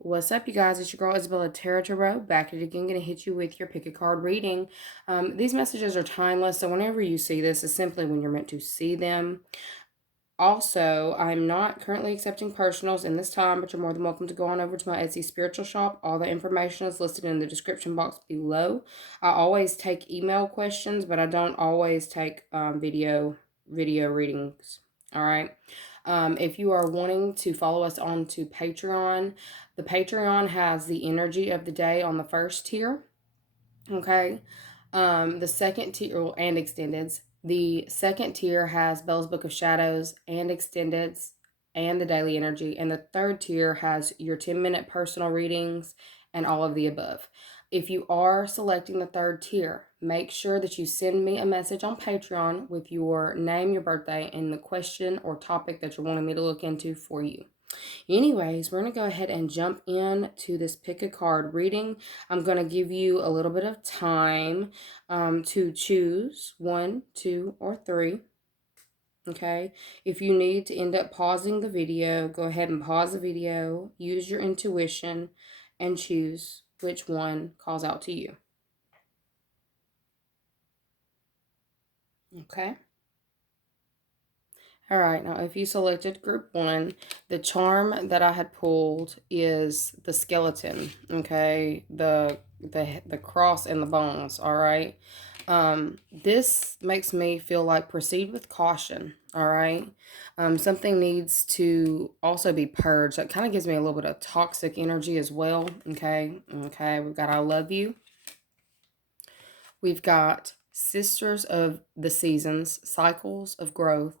What's up, you guys? It's your girl isabellaTtarot, back at it again. Going to hit you with your pick a card reading. These messages are timeless, so whenever you see this is simply when you're meant to see them. Also, I'm not currently accepting personals in this time, but you're more than welcome to go on over to my Etsy spiritual shop. All the information is listed in the description box below. I always take email questions, but I don't always take video readings. All right. If you are wanting to follow us on to Patreon, the Patreon has the energy of the day on the first tier. Okay. The second tier, and extendeds. The second tier has Belle's Book of Shadows and extendeds and the daily energy. And the third tier has your 10-minute personal readings and all of the above. If you are selecting the third tier, make sure that you send me a message on Patreon with your name, your birthday, and the question or topic that you're wanting me to look into for you. Anyways, we're going to go ahead and jump into this pick a card reading. I'm going to give you a little bit of time to choose 1, 2, or 3. Okay, if you need to end up pausing the video, go ahead and pause the video, use your intuition, and choose which one calls out to you. Okay. All right, now if you selected group 1, the charm that I had pulled is the skeleton, okay? The cross and the bones, all right? This makes me feel like proceed with caution, all right? Something needs to also be purged. That kind of gives me a little bit of toxic energy as well, okay? Okay, we've got I love you. We've got sisters of the seasons, cycles of growth,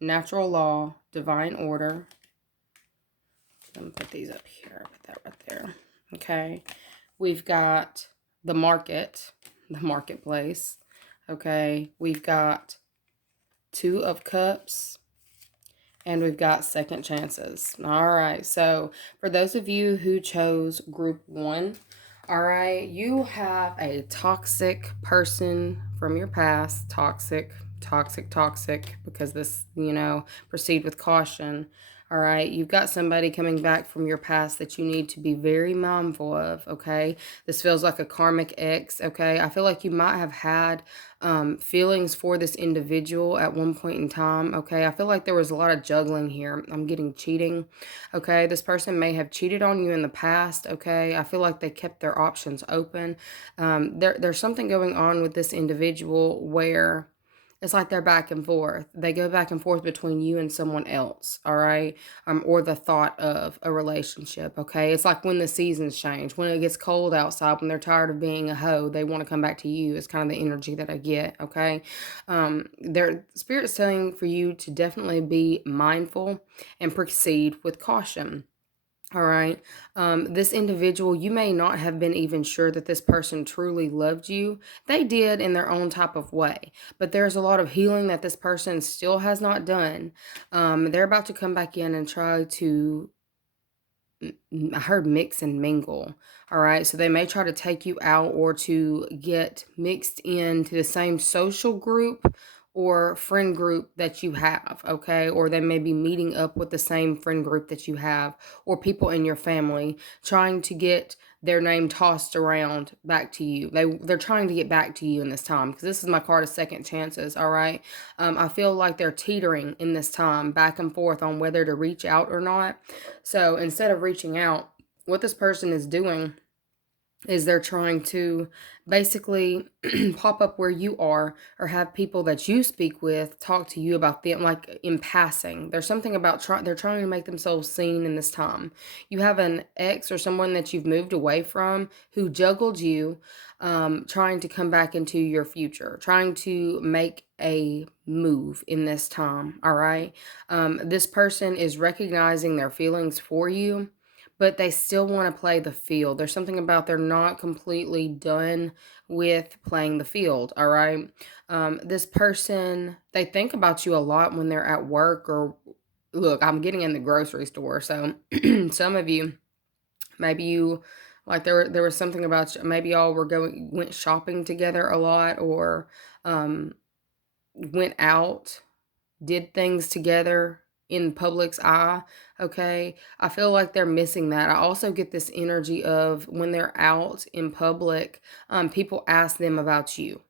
natural law, divine order. Let me put these up here. Put that right there. Okay. We've got the market, the marketplace. Okay. We've got 2 of Cups. And we've got second chances. All right. So for those of you who chose group 1, all right, you have a toxic person from your past. Toxic, because this, proceed with caution. All right, you've got somebody coming back from your past that you need to be very mindful of, okay? This feels like a karmic ex, okay? I feel like you might have had feelings for this individual at one point in time, okay? I feel like there was a lot of juggling here. I'm getting cheating, okay? This person may have cheated on you in the past, okay? I feel like they kept their options open. There's something going on with this individual where it's like they're back and forth. They go back and forth between you and someone else, all right? Or the thought of a relationship, okay? It's like when the seasons change. When it gets cold outside, when they're tired of being a hoe, they want to come back to you. It's kind of the energy that I get, okay? Their spirit's telling for you to definitely be mindful and proceed with caution. All right. This individual, you may not have been even sure that this person truly loved you. They did in their own type of way, but there's a lot of healing that this person still has not done. They're about to come back in and try to, I heard mix and mingle. All right. So they may try to take you out or to get mixed into the same social group or friend group that you have, okay? Or they may be meeting up with the same friend group that you have, or people in your family trying to get their name tossed around back to you. They're trying to get back to you in this time, because this is my card of second chances, all right? I feel like they're teetering in this time, back and forth on whether to reach out or not. So instead of reaching out, what this person is doing is they're trying to basically pop up where you are, or have people that you speak with talk to you about them, like in passing. There's something about they're trying to make themselves seen in this time. You have an ex or someone that you've moved away from who juggled you, trying to come back into your future, trying to make a move in this time, all right? This person is recognizing their feelings for you, but they still want to play the field. There's something about they're not completely done with playing the field, all right? This person, they think about you a lot when they're at work, or look, I'm getting in the grocery store. So some of you, maybe you, like there was something about you, maybe y'all went shopping together a lot, or went out, did things together, in public's eye, okay? I feel like they're missing that. I also get this energy of when they're out in public, people ask them about you,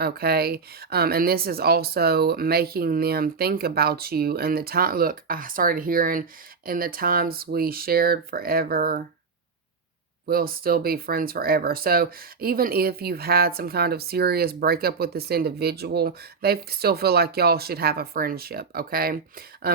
okay? And this is also making them think about you and the time. Look, I started hearing, in the times we shared forever, we'll still be friends forever. So even if you've had some kind of serious breakup with this individual, they still feel like y'all should have a friendship, okay?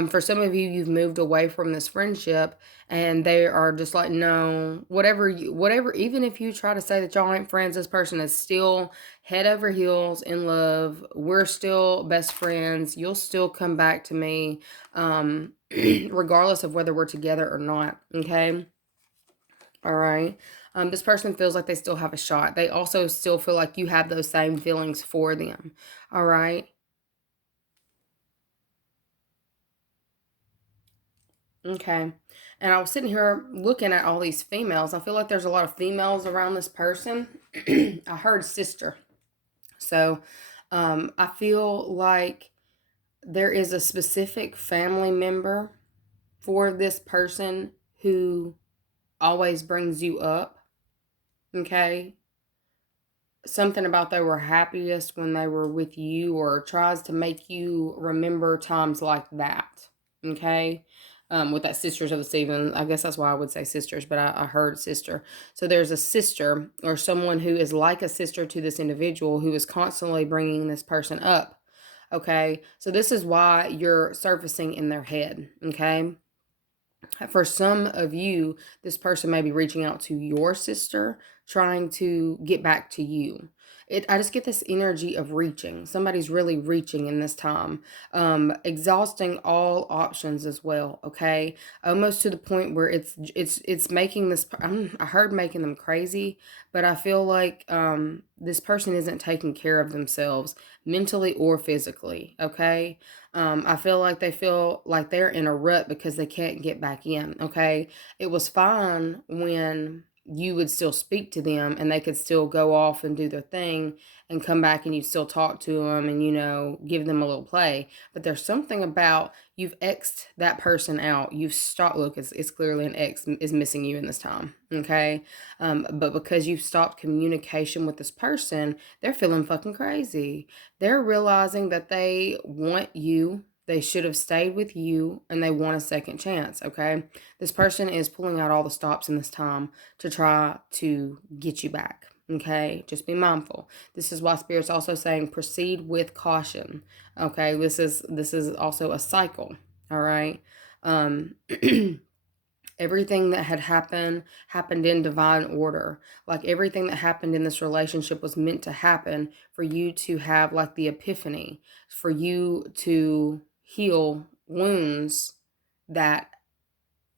For some of you, you've moved away from this friendship and they are just like, no, whatever, even if you try to say that y'all ain't friends, this person is still head over heels in love. We're still best friends. You'll still come back to me, regardless of whether we're together or not, okay? All right. This person feels like they still have a shot. They also still feel like you have those same feelings for them. All right. Okay. And I was sitting here looking at all these females. I feel like there's a lot of females around this person. I heard sister. So I feel like there is a specific family member for this person who always brings you up. Okay. Something about they were happiest when they were with you, or tries to make you remember times like that. Okay. With that sisters of the season, I guess that's why I would say sisters, but I heard sister. So there's a sister or someone who is like a sister to this individual who is constantly bringing this person up. Okay. So this is why you're surfacing in their head. Okay. For some of you, this person may be reaching out to your sister, trying to get back to you. I just get this energy of reaching. Somebody's really reaching in this time. Exhausting all options as well, okay? Almost to the point where it's making this, I heard making them crazy, but I feel like this person isn't taking care of themselves mentally or physically, okay? I feel like they feel like they're in a rut because they can't get back in, okay? It was fine when you would still speak to them and they could still go off and do their thing and come back and you still talk to them and, give them a little play. But there's something about you've X'd that person out. You've stopped, look, it's clearly an X is missing you in this time, okay? But because you've stopped communication with this person, they're feeling fucking crazy. They're realizing that they want you. They should have stayed with you and they want a second chance, okay? This person is pulling out all the stops in this time to try to get you back, okay? Just be mindful. This is why Spirit's also saying proceed with caution, okay? This is also a cycle, all right? Everything that had happened in divine order. Like everything that happened in this relationship was meant to happen for you to have like the epiphany, for you to heal wounds that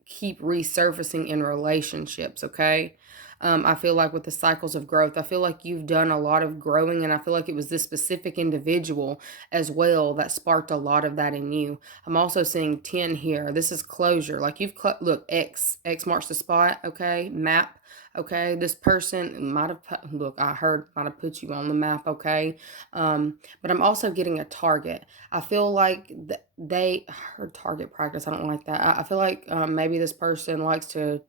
keep resurfacing in relationships, okay? I feel like with the cycles of growth, I feel like you've done a lot of growing, and I feel like it was this specific individual as well that sparked a lot of that in you. I'm also seeing 10 here. This is closure. Like look, X marks the spot, okay? Map, okay? This person might have, I heard might have put you on the map, okay? But I'm also getting a target. I feel like they heard target practice. I don't like that. I feel like maybe this person likes to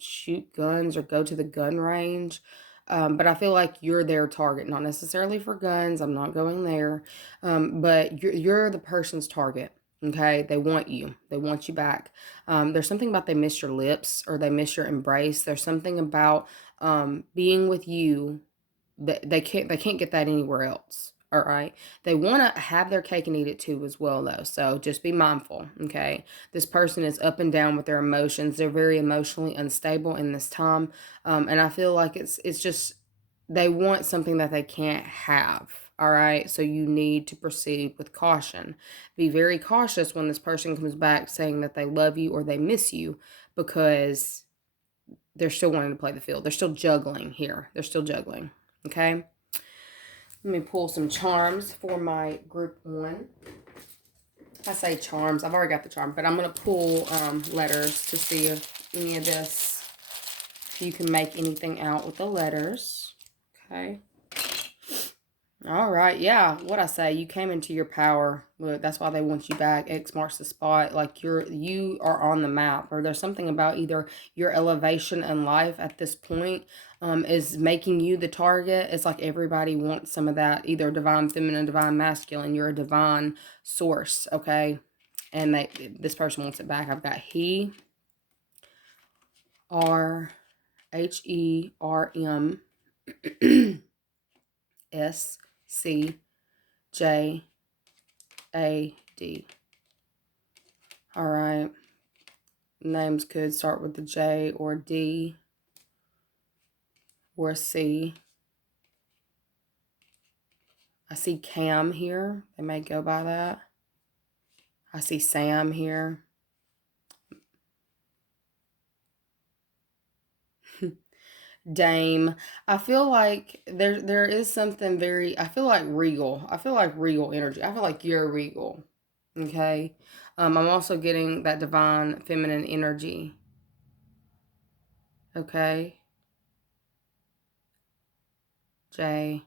shoot guns or go to the gun range. But I feel like you're their target, not necessarily for guns. I'm not going there. But you're the person's target. Okay. They want you. They want you back. There's something about they miss your lips or they miss your embrace. There's something about being with you that they can't get that anywhere else. All right. They want to have their cake and eat it too as well, though. So just be mindful. Okay. This person is up and down with their emotions. They're very emotionally unstable in this time. And I feel like it's just, they want something that they can't have. All right. So you need to proceed with caution. Be very cautious when this person comes back saying that they love you or they miss you, because they're still wanting to play the field. They're still juggling here. They're still juggling. Okay. Let me pull some charms for my group 1. I say charms. I've already got the charm, but I'm going to pull letters to see if any of this, if you can make anything out with the letters. Okay. All right, yeah. What I say, you came into your power. Look, that's why they want you back. X marks the spot. Like you are on the map, or there's something about either your elevation in life at this point is making you the target. It's like everybody wants some of that, either divine feminine, divine masculine. You're a divine source, okay? And this person wants it back. I've got HERMSCJAD. All right. Names could start with the J or D or C. I see Cam here. They may go by that. I see Sam here. Dame. I feel like there is something very, I feel like regal. I feel like regal energy. I feel like you're regal. Okay. I'm also getting that divine feminine energy. Okay. J.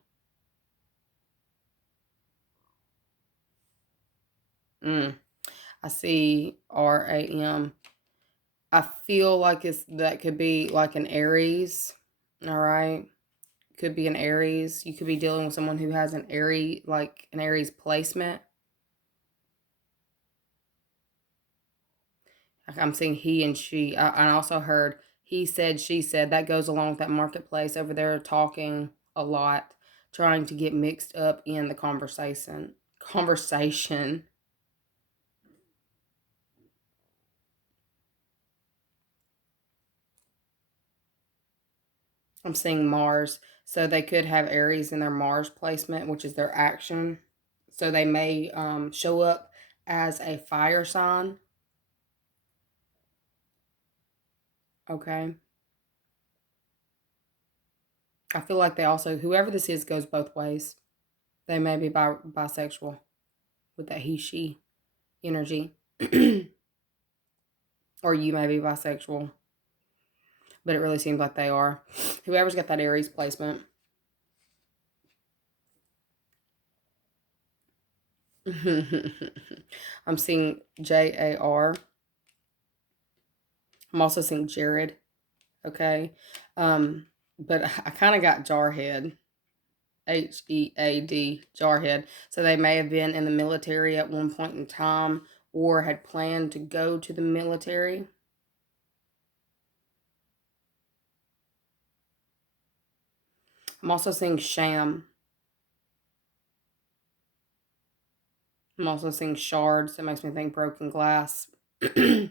I see RAM. I feel like that could be like an Aries. All right. Could be an Aries. You could be dealing with someone who has an Aries, like an Aries placement. I'm seeing he and she. I also heard he said, she said. That goes along with that marketplace over there talking a lot, trying to get mixed up in the conversation. I'm seeing Mars. So they could have Aries in their Mars placement, which is their action. So they may show up as a fire sign. Okay. I feel like they also, whoever this is, goes both ways. They may be bisexual with that he, she energy. Or you may be bisexual. But it really seems like they are. Whoever's got that Aries placement. I'm seeing JAR. I'm also seeing Jared. Okay. But I kind of got Jarhead. HEAD, Jarhead. So they may have been in the military at one point in time or had planned to go to the military. I'm also seeing Sham. I'm also seeing shards. That makes me think broken glass. And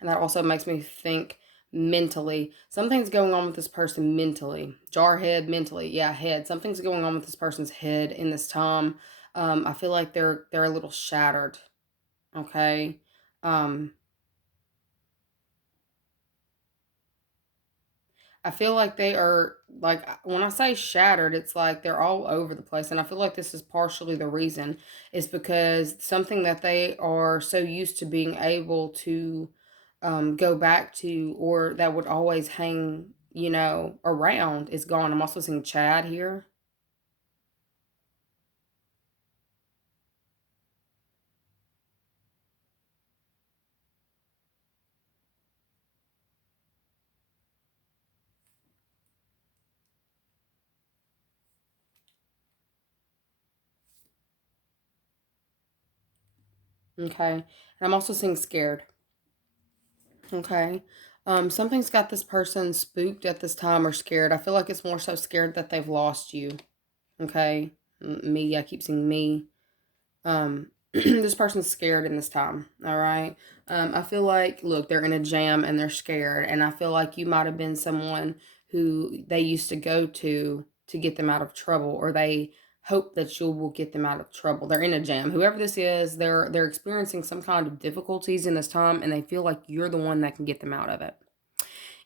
that also makes me think mentally. Something's going on with this person mentally. Jarhead, mentally. Yeah, head. Something's going on with this person's head in this time. I feel like they're a little shattered. Okay. I feel like they are, like, when I say shattered, it's like they're all over the place. And I feel like this is partially the reason, is because something that they are so used to being able to go back to, or that would always hang, around, is gone. I'm also seeing Chad here. Okay. And I'm also seeing scared. Okay. Something's got this person spooked at this time or scared. I feel like it's more so scared that they've lost you. Okay. Me, I keep seeing me. This person's scared in this time. All right. I feel like, look, they're in a jam and they're scared. And I feel like you might have been someone who they used to go to get them out of trouble, or they hope that you will get them out of trouble. They're in a jam. Whoever this is, they're experiencing some kind of difficulties in this time, and they feel like you're the one that can get them out of it.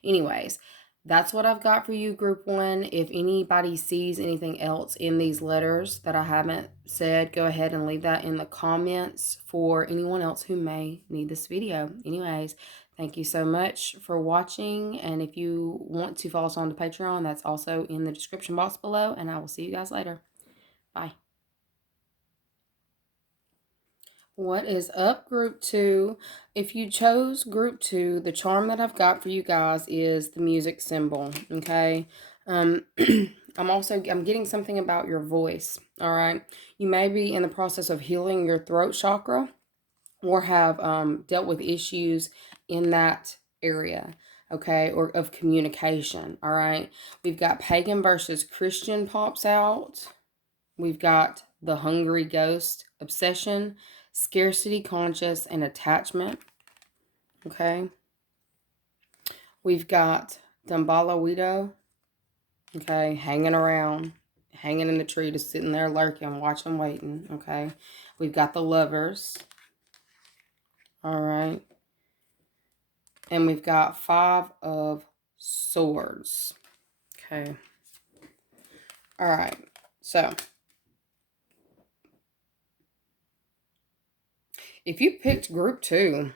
Anyways, that's what I've got for you, Group 1. If anybody sees anything else in these letters that I haven't said, go ahead and leave that in the comments for anyone else who may need this video. Anyways, thank you so much for watching. And if you want to follow us on to Patreon, that's also in the description box below. And I will see you guys later. Bye. What is up, Group 2? If you chose Group 2, the charm that I've got for you guys is the music symbol, okay? I'm getting something about your voice, all right? You may be in the process of healing your throat chakra or have dealt with issues in that area, okay, or of communication, all right? We've got pagan versus Christian pops out. We've got the hungry ghost, obsession, scarcity conscious, and attachment, okay? We've got Dambala Widow, okay, hanging around, hanging in the tree, just sitting there lurking, watching, waiting, okay? We've got the lovers, all right? And we've got 5 of swords, okay? All right, so if you picked Group 2,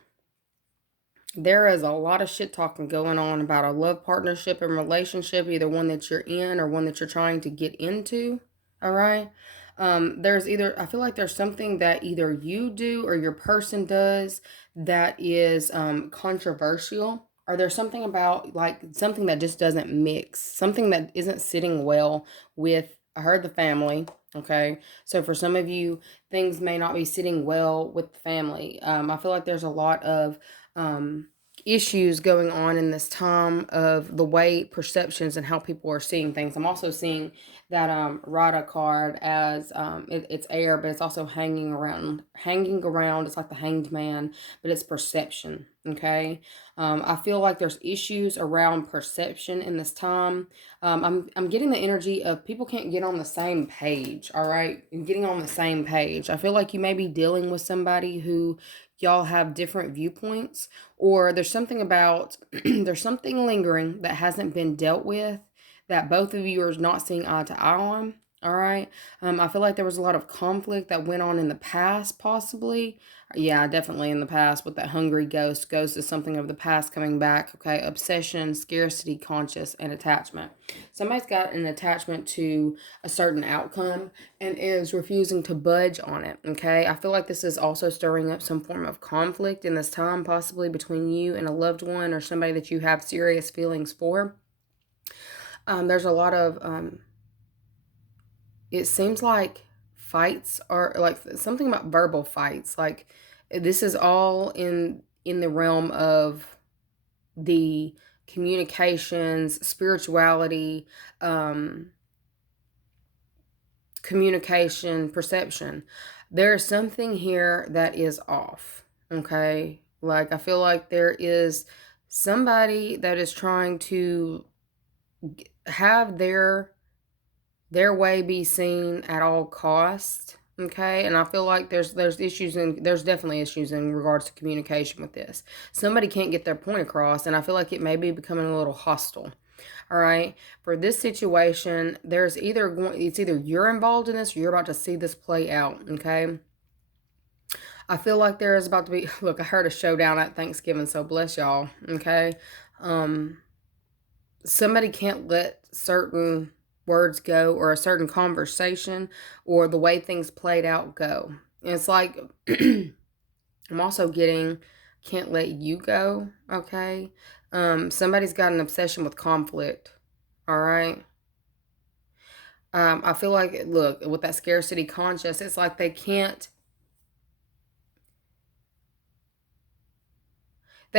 there is a lot of shit talking going on about a love partnership and relationship, either one that you're in or one that you're trying to get into, all right? I feel like there's something that either you do or your person does that is controversial, or there's something about, like, something that just doesn't mix, something that isn't sitting well with, I heard, the family, okay? So for some of you, things may not be sitting well with the family. I feel like there's a lot of issues going on in this time of the way perceptions and how people are seeing things. I'm also seeing that Rada card as it's air, but it's also hanging around. It's like the hanged man, but it's perception, okay? I feel like there's issues around perception in this time. I'm getting the energy of people can't get on the same page, all right? Getting on the same page. I feel like you may be dealing with somebody who y'all have different viewpoints, or there's something about, there's something lingering that hasn't been dealt with that both of you are not seeing eye to eye on, all right? I feel like there was a lot of conflict that went on in the past, possibly. Yeah, definitely in the past with that hungry ghost. Ghost is something of the past coming back, okay? Obsession, scarcity, conscious, and attachment. Somebody's got an attachment to a certain outcome and is refusing to budge on it, okay? I feel like this is also stirring up some form of conflict in this time, possibly between you and a loved one or somebody that you have serious feelings for. There's a lot of, it seems like fights are, like, something about verbal fights. Like, this is all in the realm of the communications, spirituality, communication, perception. There's something here that is off, okay? Like, I feel like there is somebody that is trying to have their way be seen at all costs, okay? And I feel like there's definitely issues in regards to communication with this. Somebody can't get their point across, and I feel like it may be becoming a little hostile. All right, for this situation, it's either you're involved in this or you're about to see this play out, okay? I feel like there is about to be, look, I heard a showdown at Thanksgiving, so bless y'all, okay? Somebody can't let certain words go, or a certain conversation, or the way things played out go. And it's like, I'm also getting, can't let you go, okay? Somebody's got an obsession with conflict, all right? I feel like, look, with that scarcity conscious, it's like they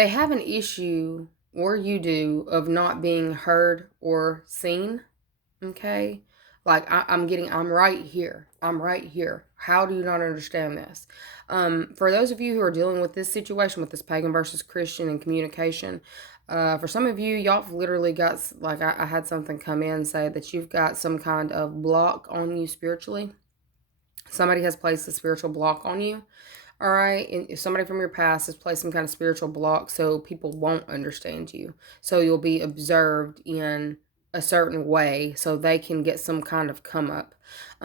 have an issue, or you do, of not being heard or seen, okay? Like, I'm right here. I'm right here. How do you not understand this? For those of you who are dealing with this situation, with this pagan versus Christian and communication, for some of you, y'all have literally got, like, I had something come in say that you've got some kind of block on you spiritually. Somebody has placed a spiritual block on you. All right, and if somebody from your past has placed some kind of spiritual block, so people won't understand you. So you'll be observed in a certain way so they can get some kind of come up.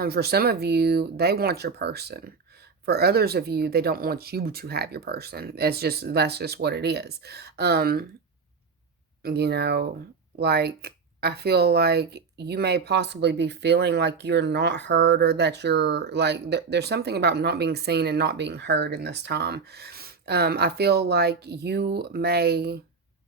For some of you, they want your person. For others of you, they don't want you to have your person. That's just what it is. You know, like, I feel like you may possibly be feeling like you're not heard, or that you're like, there's something about not being seen and not being heard in this time. I feel like you may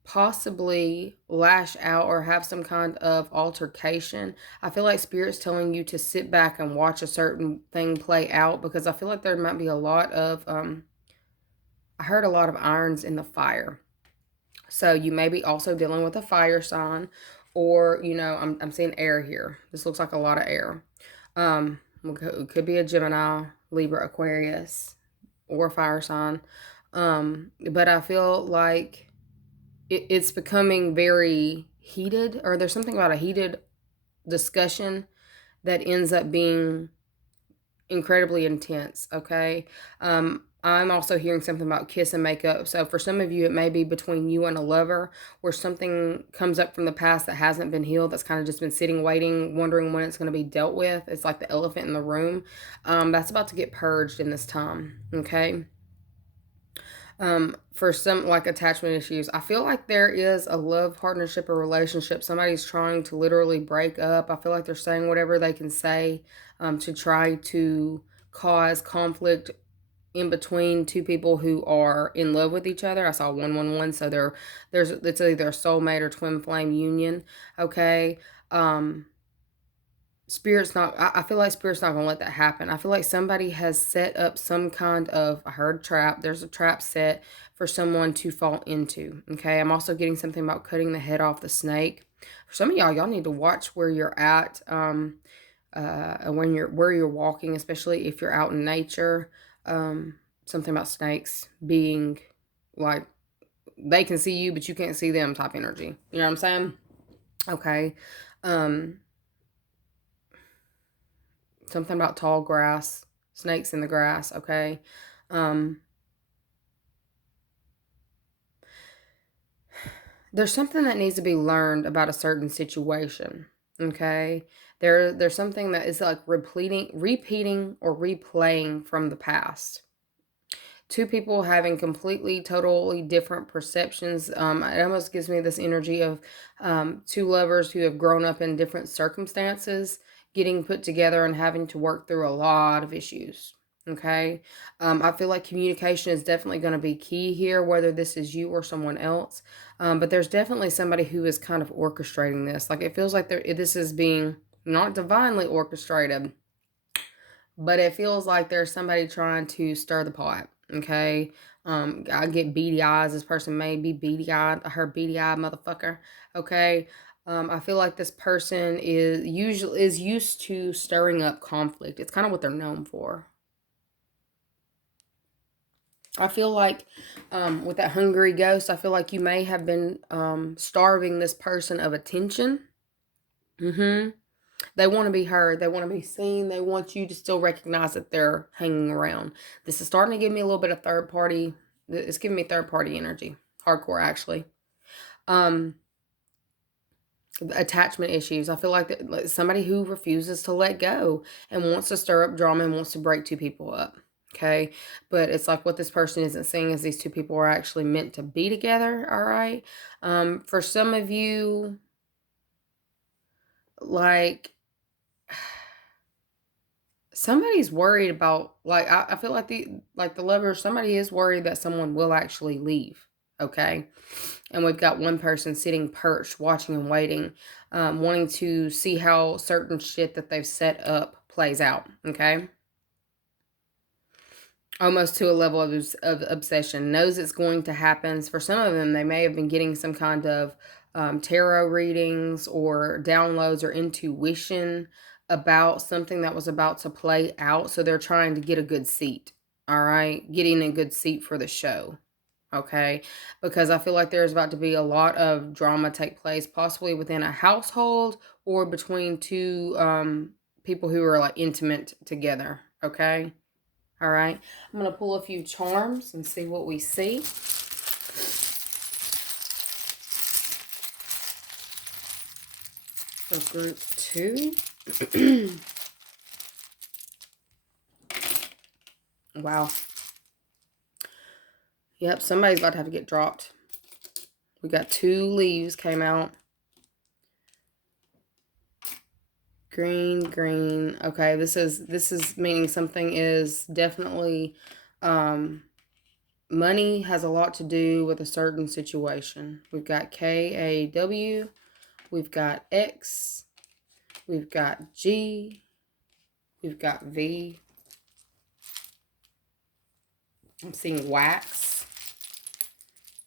possibly lash out or have some kind of altercation. I feel like Spirit's telling you to sit back and watch a certain thing play out, because I feel like there might be a lot of, I heard a lot of irons in the fire. So you may be also dealing with a fire sign, or, you know, I'm seeing air here. This looks like a lot of air. It could be a Gemini, Libra, Aquarius, or a fire sign. But I feel like it's becoming very heated, or there's something about a heated discussion that ends up being incredibly intense, okay? I'm also hearing something about kiss and make up. So for some of you, it may be between you and a lover, where something comes up from the past that hasn't been healed, that's kind of just been sitting, waiting, wondering when it's going to be dealt with. It's like the elephant in the room. That's about to get purged in this time, okay? For some, like, attachment issues, I feel like there is a love partnership or relationship. Somebody's trying to literally break up. I feel like they're saying whatever they can say to try to cause conflict in between two people who are in love with each other. I saw 111, so it's either a soulmate or twin flame union. Okay. Spirit's not, I feel like Spirit's not going to let that happen. I feel like somebody has set up some kind of, I heard trap. There's a trap set for someone to fall into. Okay. I'm also getting something about cutting the head off the snake. For some of y'all need to watch where you're at, and where you're walking, especially if you're out in nature. Something about snakes being like, they can see you, but you can't see them type energy. You know what I'm saying? Okay. Something about tall grass, snakes in the grass, okay? There's something that needs to be learned about a certain situation, okay? There's something that is like repeating or replaying from the past. Two people having completely, totally different perceptions. It almost gives me this energy of two lovers who have grown up in different circumstances, getting put together and having to work through a lot of issues. Okay. I feel like communication is definitely going to be key here, whether this is you or someone else. But there's definitely somebody who is kind of orchestrating this. Like, it feels like this is being not divinely orchestrated, but it feels like there's somebody trying to stir the pot. Okay. I get beady eyes. This person may be beady eyed. I heard beady eyed motherfucker. Okay. I feel like this person is used to stirring up conflict. It's kind of what they're known for. I feel like with that hungry ghost, I feel like you may have been starving this person of attention. They want to be heard. They want to be seen. They want you to still recognize that they're hanging around. This is starting to give me a little bit of third party. It's giving me third party energy. Hardcore, actually. Attachment issues. I feel like somebody who refuses to let go and wants to stir up drama and wants to break two people up. Okay. But it's like what this person isn't seeing is these two people are actually meant to be together. All right. For some of you, like, somebody's worried about, like, I feel like the lover, somebody is worried that someone will actually leave. Okay. And we've got one person sitting perched, watching and waiting, wanting to see how certain shit that they've set up plays out. Okay. Almost to a level of obsession. Knows it's going to happen. For some of them, they may have been getting some kind of tarot readings or downloads or intuition about something that was about to play out. So they're trying to get a good seat. All right. Getting a good seat for the show. Okay. Because I feel like there's about to be a lot of drama take place, possibly within a household or between two people who are like intimate together. Okay. All right. I'm going to pull a few charms and see what we see. For group 2. Wow. Yep, somebody's about to have to get dropped. We got 2 leaves came out. Green, green. Okay, this is meaning something is definitely money has a lot to do with a certain situation. We've got KAW, we've got X, we've got G, we've got V. I'm seeing wax.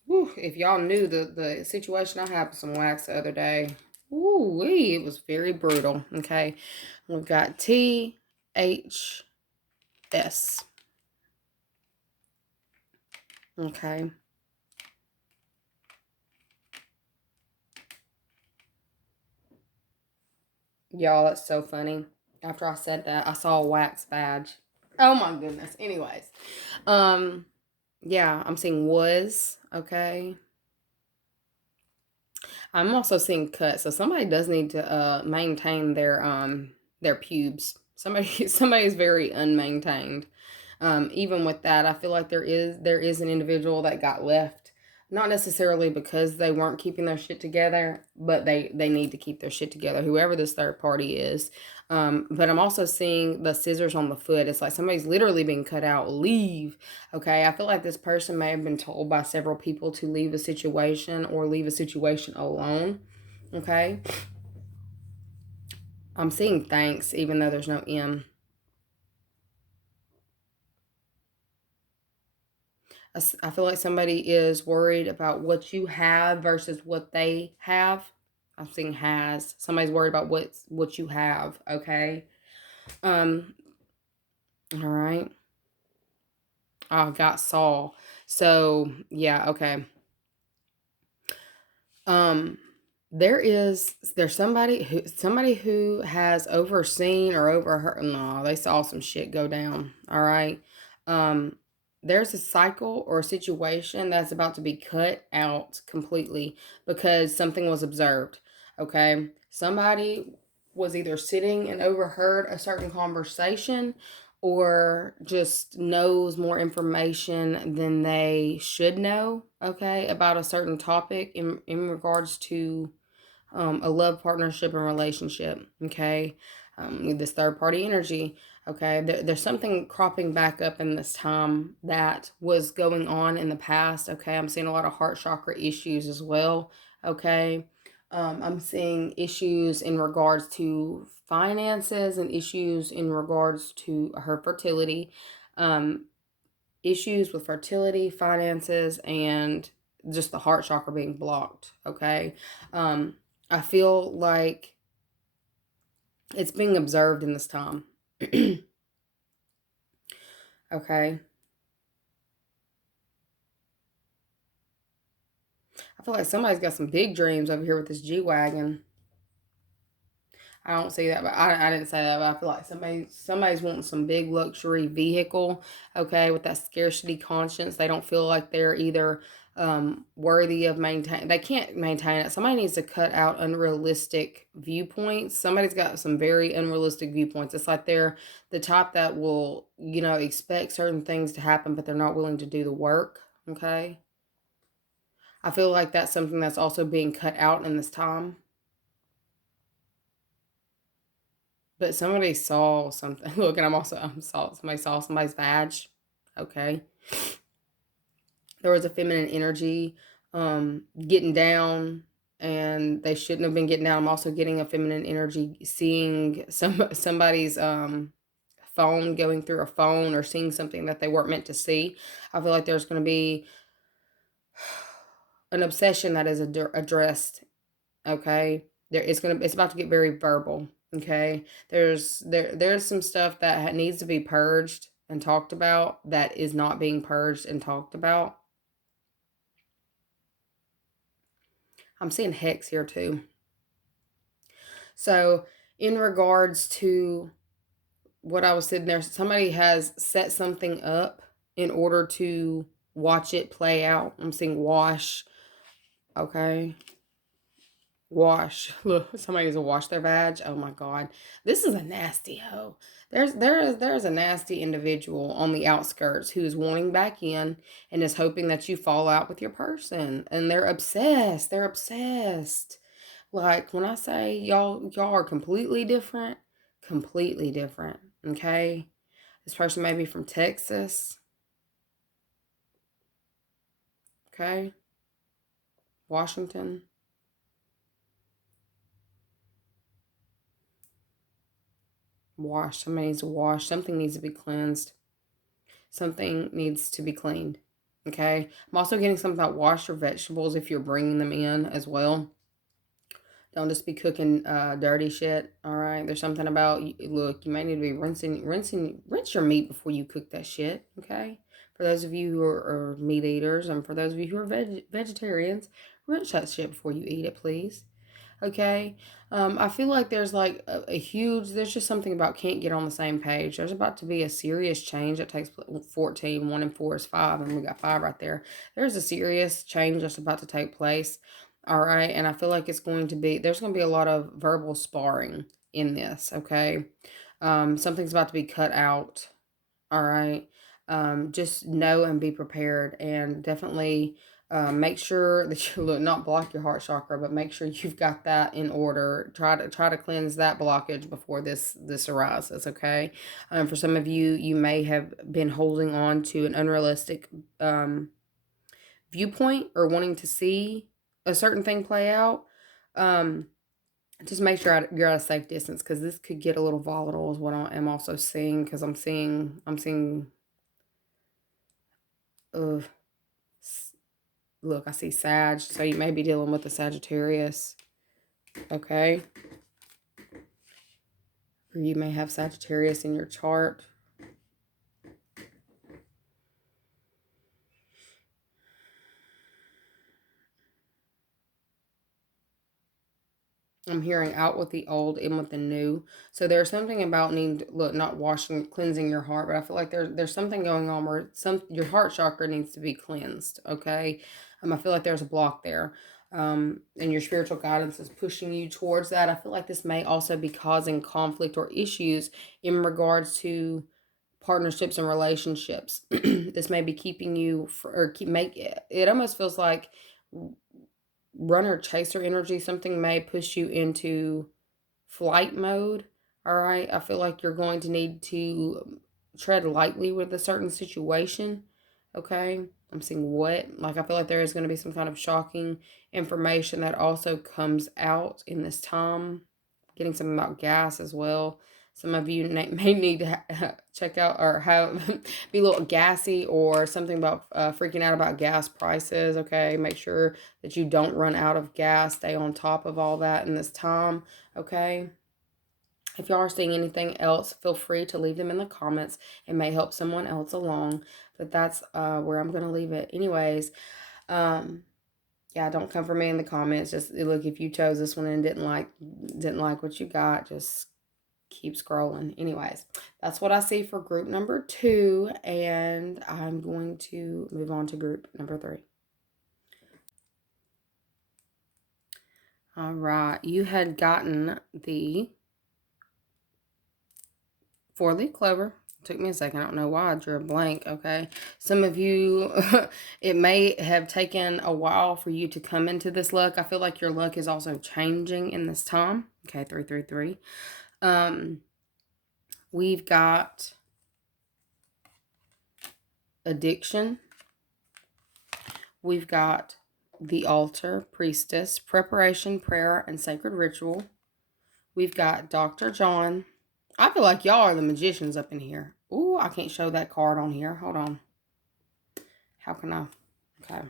Whew, if y'all knew the situation I had with some wax the other day. Ooh, it was very brutal. Okay. We've got THS. Okay. Y'all, that's so funny. After I said that, I saw a wax badge. Oh my goodness. Anyways. Yeah, I'm seeing was, okay. I'm also seeing cut. So somebody does need to maintain their pubes. Somebody is very unmaintained. Even with that, I feel like there is an individual that got left, not necessarily because they weren't keeping their shit together, but they need to keep their shit together, whoever this third party is. But I'm also seeing the scissors on the foot. It's like somebody's literally being cut out. Leave. Okay, I feel like this person may have been told by several people to leave a situation or leave a situation alone. Okay, I'm seeing thanks, even though there's no M. I feel like somebody is worried about what you have versus what they have. I'm seeing has. Somebody's worried about what you have, okay? All right. I got saw. So, yeah, okay. There's somebody who has overseen or overheard. No, they saw some shit go down. All right. Um, there's a cycle or a situation that's about to be cut out completely because something was observed. Okay. Somebody was either sitting and overheard a certain conversation or just knows more information than they should know, okay, about a certain topic in regards to a love partnership and relationship, okay, with this third party energy, okay. There's something cropping back up in this time that was going on in the past, okay. I'm seeing a lot of heart chakra issues as well, okay. I'm seeing issues in regards to finances and issues in regards to her fertility, um, issues with fertility, finances, and just the heart chakra being blocked, okay. I feel like it's being observed in this time. Okay. I feel like somebody's got some big dreams over here with this G-Wagon. I don't see that, but I didn't say that, but I feel like somebody's wanting some big luxury vehicle, okay, with that scarcity conscience. They don't feel like they're either worthy of maintain. They can't maintain it. Somebody needs to cut out unrealistic viewpoints. Somebody's got some very unrealistic viewpoints. It's like they're the type that will, expect certain things to happen, but they're not willing to do the work, okay? I feel like that's something that's also being cut out in this time. But somebody saw something. Look, and somebody saw somebody's badge. Okay. There was a feminine energy getting down, and they shouldn't have been getting down. I'm also getting a feminine energy seeing somebody's phone, going through a phone, or seeing something that they weren't meant to see. I feel like there's going to be an obsession that is addressed. Okay. It's about to get very verbal. Okay. There's some stuff that needs to be purged and talked about that is not being purged and talked about. I'm seeing hex here too. So in regards to what I was sitting there, somebody has set something up in order to watch it play out. I'm seeing wash. Okay. Wash. Look, somebody needs to wash their badge. Oh my God. This is a nasty hoe. There's a nasty individual on the outskirts who's wanting back in and is hoping that you fall out with your person. And they're obsessed. They're obsessed. Like, when I say y'all are completely different, okay? This person may be from Texas, okay? Washington. Wash. Somebody needs to wash. Something needs to be cleansed. Something needs to be cleaned, okay? I'm also getting something about wash your vegetables if you're bringing them in as well. Don't just be cooking dirty shit, all right? There's something about, look, you may need to be rinse your meat before you cook that shit, okay? For those of you who are meat eaters, and for those of you who are vegetarians, rinse that shit before you eat it, please. Okay. I feel like there's like a huge, there's just something about can't get on the same page. There's about to be a serious change that takes 14, 1 and 4 is 5, and we got 5 right there. There's a serious change that's about to take place. All right. And I feel like there's going to be a lot of verbal sparring in this. Okay. Something's about to be cut out. All right. Just know and be prepared, and definitely make sure that you not block your heart chakra, but make sure you've got that in order. Try to cleanse that blockage before this arises. Okay. For some of you, you may have been holding on to an unrealistic viewpoint or wanting to see a certain thing play out. Just make sure you're at a safe distance, because this could get a little volatile is what I am also seeing, because I'm seeing look, I see Sag, so you may be dealing with a Sagittarius, okay? Or you may have Sagittarius in your chart. I'm hearing out with the old, in with the new. So there's something about not cleansing your heart, but I feel like there's something going on where your heart chakra needs to be cleansed, okay? I feel like there's a block there. And your spiritual guidance is pushing you towards that. I feel like this may also be causing conflict or issues in regards to partnerships and relationships. This may be keeping you it almost feels like runner chaser energy. Something may push you into flight mode. All right. I feel like you're going to need to tread lightly with a certain situation. Okay. I'm seeing what? Like, I feel like there is going to be some kind of shocking information that also comes out in this time. Getting something about gas as well. Some of you may need to check out or be a little gassy, or something about freaking out about gas prices. Okay, make sure that you don't run out of gas. Stay on top of all that in this time. Okay. If y'all are seeing anything else, feel free to leave them in the comments. It may help someone else along. But that's where I'm going to leave it. Anyways, yeah, don't come for me in the comments. Just look, if you chose this one and didn't like what you got, just keep scrolling. Anyways, that's what I see for group number 2, and I'm going to move on to group number 3. All right, you had gotten the 4-leaf clover. Took me a second. I don't know why I drew a blank. Okay. Some of you, it may have taken a while for you to come into this luck. I feel like your luck is also changing in this time. Okay. 333. We've got addiction. We've got the altar, priestess, preparation, prayer, and sacred ritual. We've got Dr. John. I feel like y'all are the magicians up in here. Ooh, I can't show that card on here. Hold on. How can I? Okay.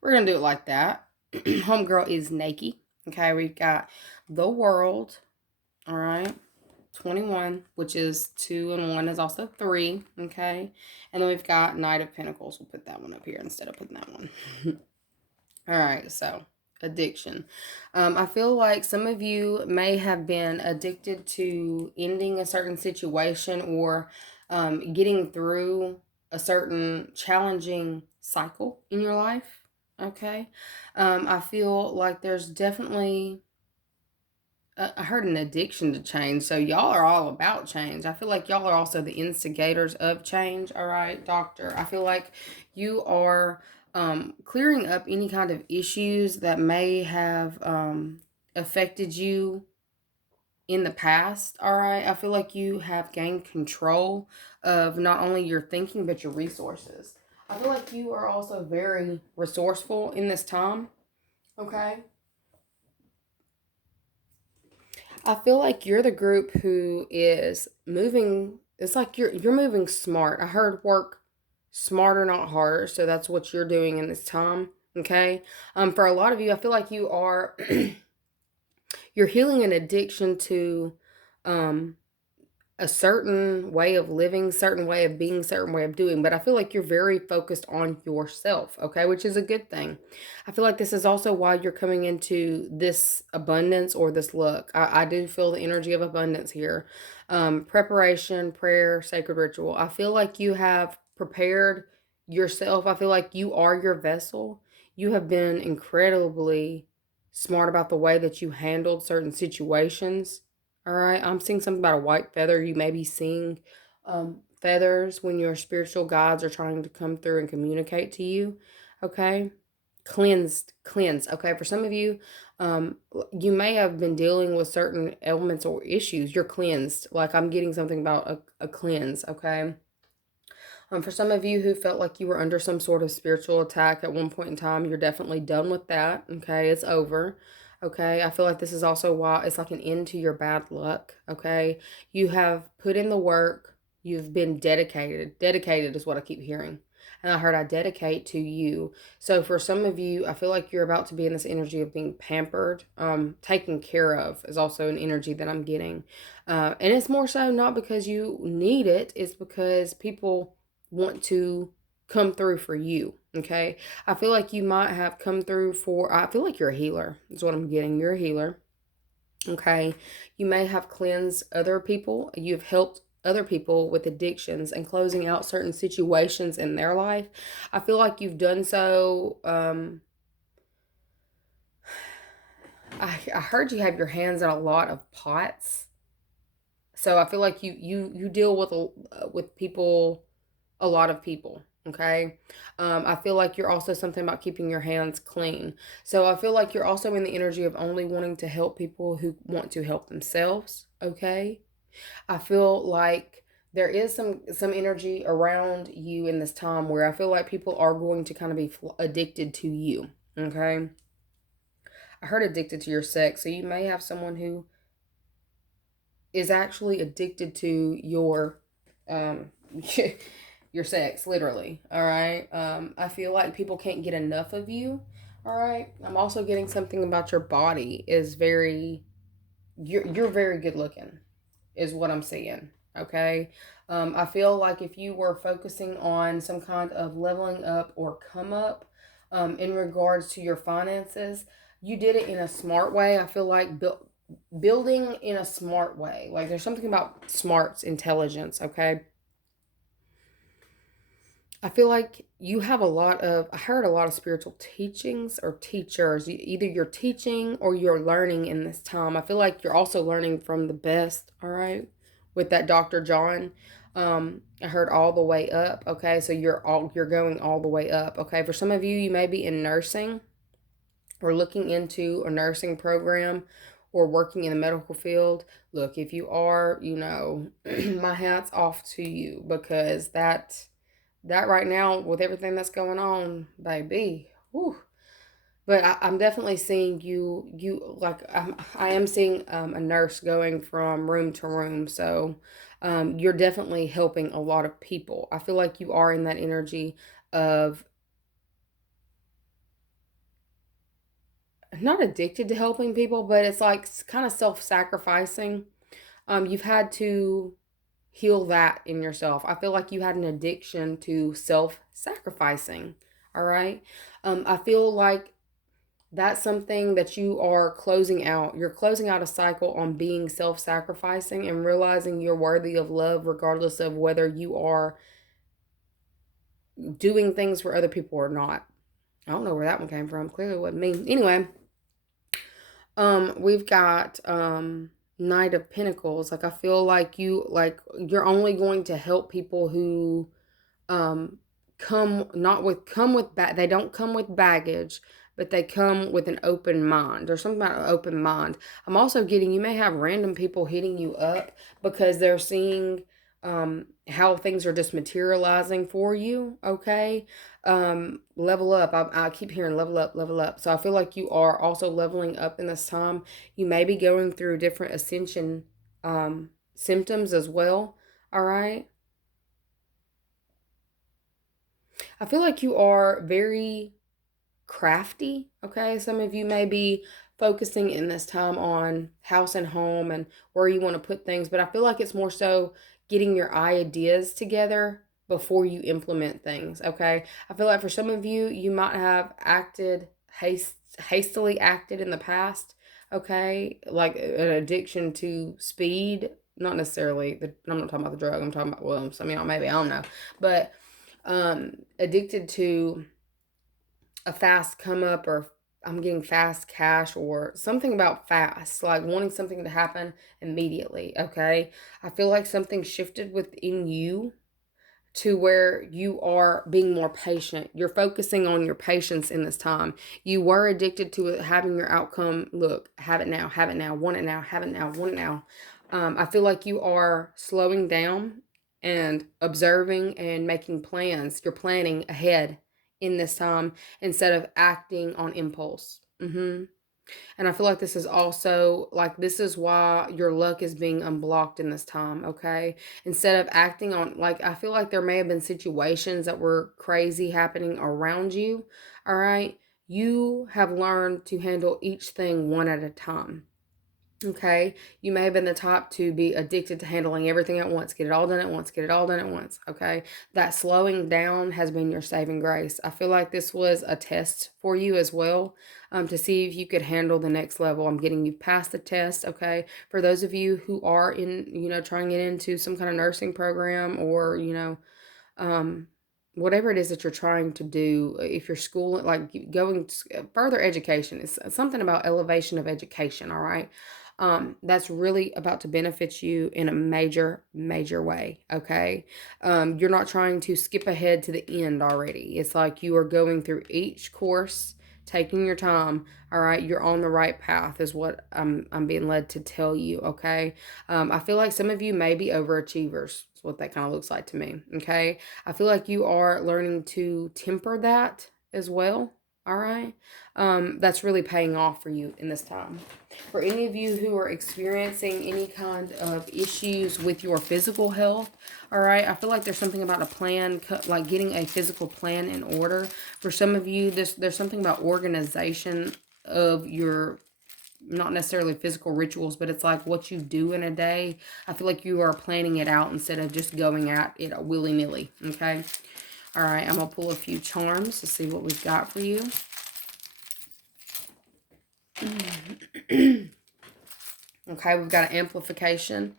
We're going to do it like that. Homegirl is naked. Okay, we've got the world. All right. 21, which is 2 and 1 is also 3. Okay. And then we've got Knight of Pentacles. We'll put that one up here instead of putting that one. All right, so addiction. I feel like some of you may have been addicted to ending a certain situation, or getting through a certain challenging cycle in your life. Okay. I feel like there's definitely, I heard an addiction to change. So y'all are all about change. I feel like y'all are also the instigators of change. All right, doctor. I feel like you are clearing up any kind of issues that may have affected you in the past. All right, I feel like you have gained control of not only your thinking but your resources. I feel like you are also very resourceful in this time. Okay, I feel like you're the group who is moving. It's like you're moving smart. I heard work smarter, not harder. So that's what you're doing in this time. Okay. For a lot of you, I feel like you are you're healing an addiction to um a certain way of living, certain way of being, certain way of doing. But I feel like you're very focused on yourself, okay, which is a good thing. I feel like this is also why you're coming into this abundance or this luck. I do feel the energy of abundance here. Preparation, prayer, sacred ritual. I feel like you have prepared yourself. I feel like you are your vessel. You have been incredibly smart about the way that you handled certain situations. All right, I'm seeing something about a white feather. You may be seeing feathers when your spiritual guides are trying to come through and communicate to you. Okay, cleanse. Okay, for some of you, you may have been dealing with certain elements or issues. You're cleansed. Like I'm getting something about a cleanse. Okay. For some of you who felt like you were under some sort of spiritual attack at one point in time, you're definitely done with that. Okay, it's over. Okay, I feel like this is also why it's like an end to your bad luck. Okay, you have put in the work, you've been dedicated. Dedicated is what I keep hearing. And I heard I dedicate to you. So for some of you, I feel like you're about to be in this energy of being pampered. Taken care of is also an energy that I'm getting. And it's more so not because you need it, it's because people want to come through for you. Okay, I feel like you might have come through for, I feel like you're a healer is what I'm getting. You're a healer. Okay, you may have cleansed other people. You've helped other people with addictions and closing out certain situations in their life. I feel like you've done so. I heard you have your hands in a lot of pots, so I feel like you deal with people, a lot of people. Okay. I feel like you're also something about keeping your hands clean. So I feel like you're also in the energy of only wanting to help people who want to help themselves. Okay. I feel like there is some energy around you in this time where I feel like people are going to kind of be addicted to you. Okay. I heard addicted to your sex. So you may have someone who is actually addicted to um your sex, literally. All right. I feel like people can't get enough of you. All right. I'm also getting something about your body is very, you're very good looking is what I'm seeing. Okay. I feel like if you were focusing on some kind of leveling up or come up in regards to your finances, you did it in a smart way. I feel like building in a smart way. Like there's something about smarts, intelligence. Okay. I feel like you have a lot of, I heard a lot of spiritual teachings or teachers. Either you're teaching or you're learning in this time. I feel like you're also learning from the best, all right? With that Dr. John. I heard all the way up. Okay, so you're going all the way up. Okay, for some of you, you may be in nursing or looking into a nursing program or working in the medical field. Look, if you are, my hat's off to you because that right now with everything that's going on, baby. Whew. But I'm definitely seeing you like I am seeing a nurse going from room to room. So you're definitely helping a lot of people. I feel like you are in that energy of not addicted to helping people, but it's like kind of self-sacrificing. You've had to heal that in yourself. I feel like you had an addiction to self-sacrificing. All right. I feel like that's something that you are closing out. You're closing out a cycle on being self-sacrificing and realizing you're worthy of love regardless of whether you are doing things for other people or not. I don't know where that one came from. Clearly it wasn't me. Anyway, we've got Knight of Pentacles. Like I feel like you're only going to help people who they don't come with baggage, but they come with an open mind, or something about an open mind. I'm also getting, you may have random people hitting you up because they're seeing how things are just materializing for you. Okay. Level up. I keep hearing level up, level up. So I feel like you are also leveling up in this time. You may be going through different ascension symptoms as well. All right. I feel like you are very crafty. Okay. Some of you may be focusing in this time on house and home and where you want to put things, but I feel like it's more so getting your ideas together before you implement things. Okay. I feel like for some of you, you might have hastily acted in the past. Okay. Like an addiction to speed. Not necessarily, I'm not talking about the drug. I'm talking about, well, some of y'all maybe, I don't know. But addicted to a fast come up, or I'm getting fast cash, or something about fast, like wanting something to happen immediately. Okay. I feel like something shifted within you to where you are being more patient. You're focusing on your patience in this time. You were addicted to having your outcome. Look, have it now, want it now, have it now, want it now. I feel like you are slowing down and observing and making plans. You're planning ahead in this time instead of acting on impulse. And I feel like this is also, like, this is why your luck is being unblocked in this time, okay? Instead of acting on, like, I feel like there may have been situations that were crazy happening around you, all right? You have learned to handle each thing one at a time. Okay, you may have been the type to be addicted to handling everything at once, get it all done at once, get it all done at once. Okay, that slowing down has been your saving grace. I feel like this was a test for you as well, to see if you could handle the next level. I'm getting you past the test. Okay, for those of you who are in, trying to get into some kind of nursing program, or whatever it is that you're trying to do, if you're schooling, like going further education, it's something about elevation of education. All right. That's really about to benefit you in a major, major way. Okay. You're not trying to skip ahead to the end already. It's like you are going through each course, taking your time. All right. You're on the right path is what I'm being led to tell you. Okay. I feel like some of you may be overachievers. Is what that kind of looks like to me. Okay. I feel like you are learning to temper that as well. All right. That's really paying off for you in this time. For any of you who are experiencing any kind of issues with your physical health, all right, I feel like there's something about a plan, like getting a physical plan in order. For some of you, there's something about organization of your, not necessarily physical rituals, but it's like what you do in a day. I feel like you are planning it out instead of just going at it willy-nilly. Okay. All right. I'm going to pull a few charms to see what we've got for you. Okay. We've got an amplification.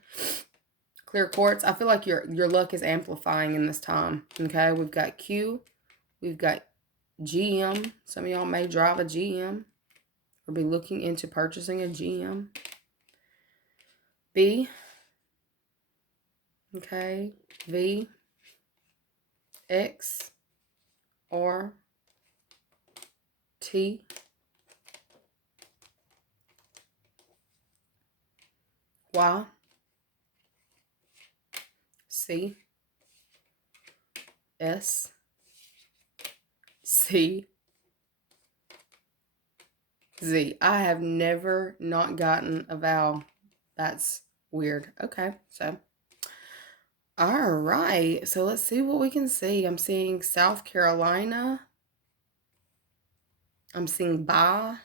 Clear quartz. I feel like your luck is amplifying in this time. Okay. We've got Q. We've got GM. Some of y'all may drive a GM or be looking into purchasing a GM. B. Okay. V. X. R. T. Y. C. S. C. Z. I have never not gotten a vowel. That's weird. Okay, so. All right, so let's see what we can see. I'm seeing South Carolina. I'm seeing bye.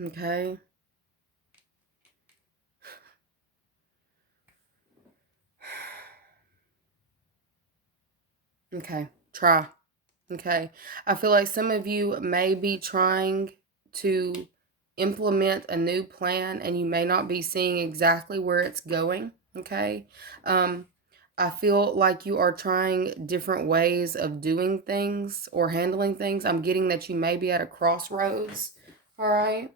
Okay. Okay, try. Okay. I feel like some of you may be trying to implement a new plan and you may not be seeing exactly where it's going. Okay. I feel like you are trying different ways of doing things or handling things. I'm getting that you may be at a crossroads. All right.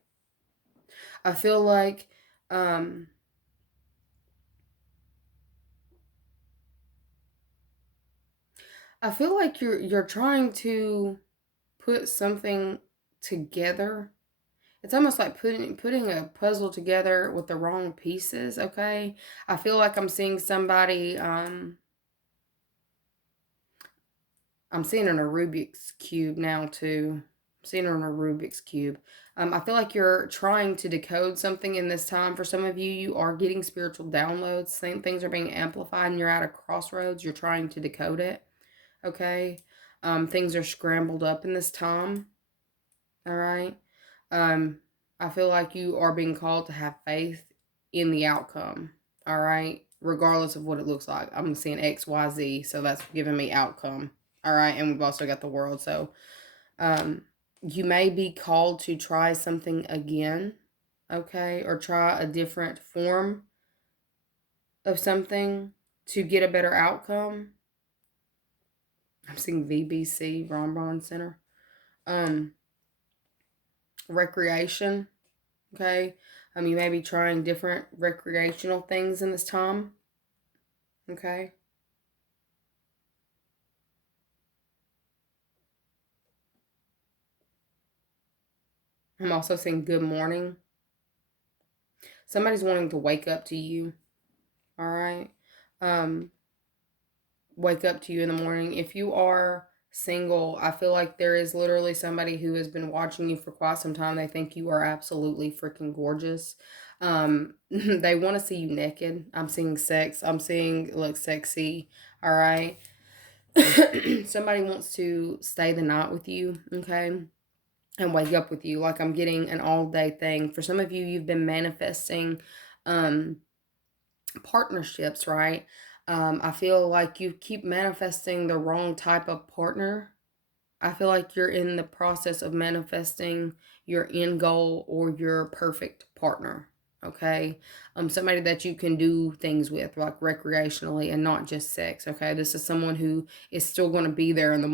I feel like, I feel like you're trying to put something together. It's almost like putting a puzzle together with the wrong pieces, okay? I feel like I'm seeing somebody, I'm seeing in a Rubik's Cube now too. I'm seeing her in a Rubik's Cube. I feel like you're trying to decode something in this time. For some of you, you are getting spiritual downloads. Things are being amplified and you're at a crossroads. You're trying to decode it, okay? Things are scrambled up in this time, all right? I feel like you are being called to have faith in the outcome, all right? Regardless of what it looks like. I'm seeing X, Y, Z, so that's giving me outcome, all right? And we've also got the world, so you may be called to try something again, okay? Or try a different form of something to get a better outcome. I'm seeing VBC, Ron Center. Recreation, okay? You may be trying different recreational things in this time, okay? I'm also seeing good morning. Somebody's wanting to wake up to you, all right? Wake up to you in the morning. If you are single, I feel like there is literally somebody who has been watching you for quite some time. They think you are absolutely freaking gorgeous. They want to see you naked. I'm seeing sex. I'm seeing look sexy, all right? Somebody wants to stay the night with you, okay? And wake up with you. Like I'm getting an all-day thing. For some of you, you've been manifesting partnerships, right? I feel like you keep manifesting the wrong type of partner. I feel like you're in the process of manifesting your end goal or your perfect partner. Okay. Somebody that you can do things with, like recreationally and not just sex. Okay. This is someone who is still going to be there in the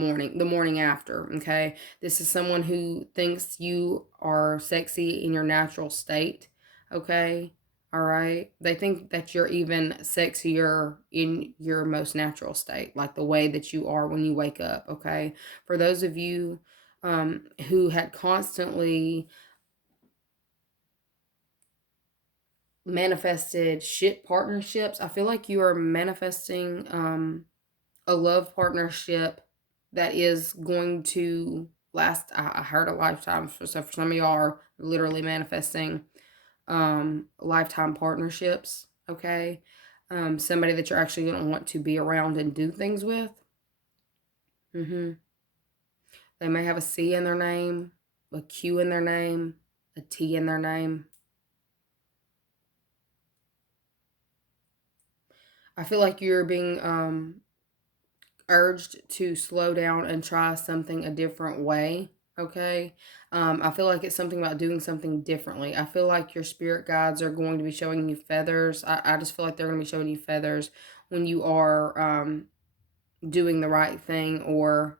morning after. Okay. This is someone who thinks you are sexy in your natural state. Okay. All right. They think that you're even sexier in your most natural state, like the way that you are when you wake up. Okay. For those of you who had constantly manifested shit partnerships, I feel like you are manifesting a love partnership that is going to last, I heard a lifetime. So for some of y'all are literally manifesting lifetime partnerships, okay? Somebody that you're actually going to want to be around and do things with. They may have a C in their name, a Q in their name, a T in their name. I feel like you're being urged to slow down and try something a different way, okay? I feel like it's something about doing something differently. I feel like your spirit guides are going to be showing you feathers. I just feel like they're going to be showing you feathers when you are doing the right thing, or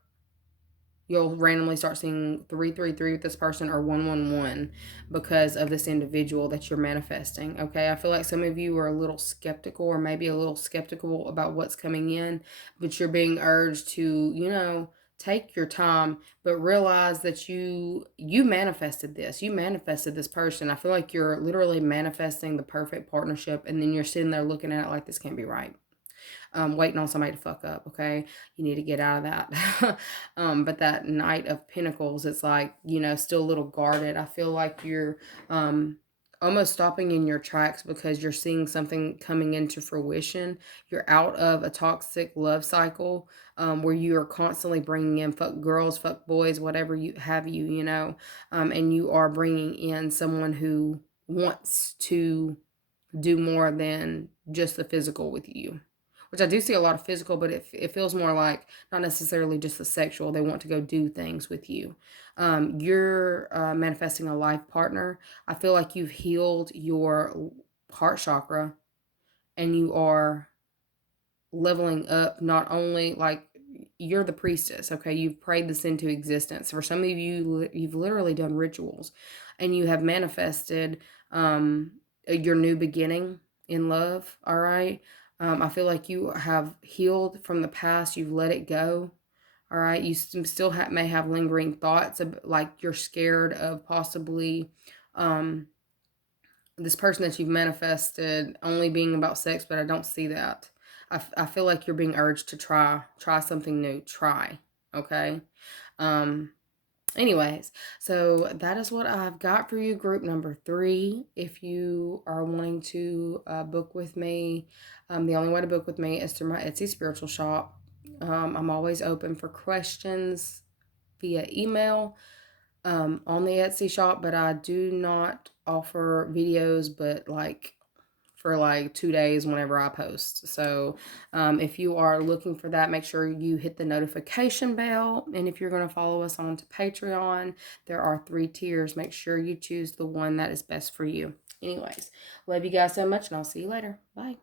you'll randomly start seeing 333 with this person or 111 because of this individual that you're manifesting. Okay, I feel like some of you are a little skeptical, or maybe a little skeptical about what's coming in, but you're being urged to, take your time, but realize that you manifested this. You manifested this person. I feel like you're literally manifesting the perfect partnership, and then you're sitting there looking at it like this can't be right. Waiting on somebody to fuck up, okay? You need to get out of that. But that Knight of Pentacles, it's like, still a little guarded. I feel like you're almost stopping in your tracks because you're seeing something coming into fruition. You're out of a toxic love cycle where you are constantly bringing in fuck girls, fuck boys, whatever you have, and you are bringing in someone who wants to do more than just the physical with you. Which I do see a lot of physical, but it feels more like not necessarily just the sexual. They want to go do things with you. You're manifesting a life partner. I feel like you've healed your heart chakra, and you are leveling up. Not only like you're the priestess, okay? You've prayed this into existence. For some of you, you've literally done rituals, and you have manifested your new beginning in love, all right? I feel like you have healed from the past. You've let it go, All right. You still may have lingering thoughts of, like, you're scared of possibly this person that you've manifested only being about sex, but I don't see that. I feel like you're being urged to try something new. Try. Okay. Anyways, so that is what I've got for you, group number 3. If you are wanting to book with me, the only way to book with me is through my Etsy spiritual shop. I'm always open for questions via email on the Etsy shop, but I do not offer videos, but like for like 2 days whenever I post. So if you are looking for that, make sure you hit the notification bell. And if you're going to follow us on to Patreon, there are 3 tiers. Make sure you choose the one that is best for you. Anyways, love you guys so much, and I'll see you later. Bye.